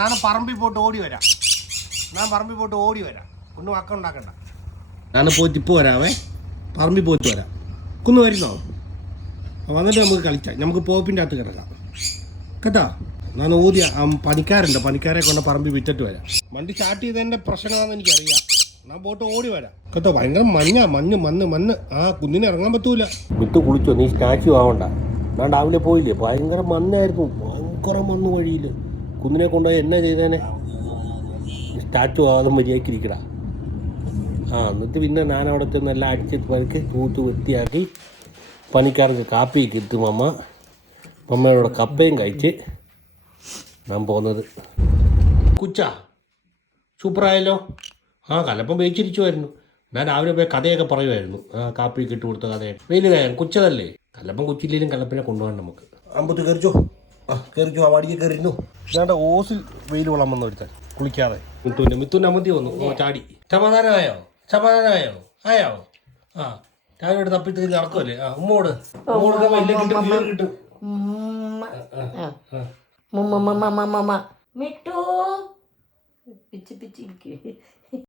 ഞാൻ പറമ്പിൽ പോയിട്ട് ഓടി വരാം. ഒന്നും അക്ക ഉണ്ടാക്കണ്ട. ഞാൻ പോയിട്ട് ഇപ്പോൾ വരാവേ. പറമ്പിൽ പോയിട്ട് വരാം. കുന്ന് വരുന്നോ? വന്നിട്ട് നമുക്ക് കളിച്ചാൽ നമുക്ക് പോപ്പിൻ്റെ അകത്ത് കിടക്കാം കേട്ടോ. ഞാൻ ഓടിയ പണിക്കാരെ കൊണ്ട് പറമ്പിൽ വിറ്റിട്ട് വരാം. വണ്ടി സ്റ്റാർട്ട് ചെയ്തതിൻ്റെ പ്രശ്നമാണെന്ന് എനിക്കറിയാം. ഞാൻ പോയിട്ട് ഓടി വരാം കേട്ടോ. ഭയങ്കര മഞ്ഞ് ആ കുന്നിന് ഇറങ്ങാൻ പറ്റൂല. വിട്ട് കുളിച്ചോ? നീ സ്റ്റാച്ചു ആവണ്ട. ഞാൻ രാവിലെ പോയില്ലേ, ഭയങ്കര മഞ്ഞായിരുന്നു. ഭയങ്കര മണ്ണ് വഴിയിൽ കുന്നിനെ കൊണ്ടുപോയി എന്നാ ചെയ്തേനെ? സ്റ്റാച്ചു ആവാതെ മര്യാദക്കിരിക്കടാ. എന്നിട്ട് പിന്നെ ഞാൻ അവിടെ ചെന്ന് എല്ലാം അടിച്ചിട്ട് പനിക്ക് തൂത്ത് വൃത്തിയാക്കി പണിക്കാർക്ക് കാപ്പിയൊക്കെ ഇട്ട് മമ്മയോടെ കപ്പയും കഴിച്ച് ഞാൻ പോകുന്നത്. കുച്ച സൂപ്പറായല്ലോ. കലപ്പം വേവിച്ചിരിക്കുമായിരുന്നു. ഞാൻ രാവിലെ പോയി കഥയൊക്കെ പറയുമായിരുന്നു. കാപ്പിയൊക്കെ ഇട്ട് കൊടുത്ത കഥയൊക്കെ. വെയിലുകാരൻ കുച്ചതല്ലേ. കലപ്പം കുച്ചില്ലേലും കലപ്പിനെ കൊണ്ടുപോകാൻ നമുക്ക്. അമ്പത്ത് കയറിച്ചോ. കയറിച്ചോ. ആ വടിക്ക് കയറിയിരുന്നു. ഞാൻ ഓസിൽ വെയിൽ കൊള്ളാൻ വന്നു എടുത്താൽ കുളിക്കാതെ. മിത്തുൻ്റെ അമ്മത്തി വന്നു. ചാടി. സമാധാനമായോ? ആയോ? രാവിലെ തപ്പി തിരിഞ്ഞ് നടക്കുമല്ലേ? ഉമ്മോട് കിട്ടും. മിട്ടു പിച്ച്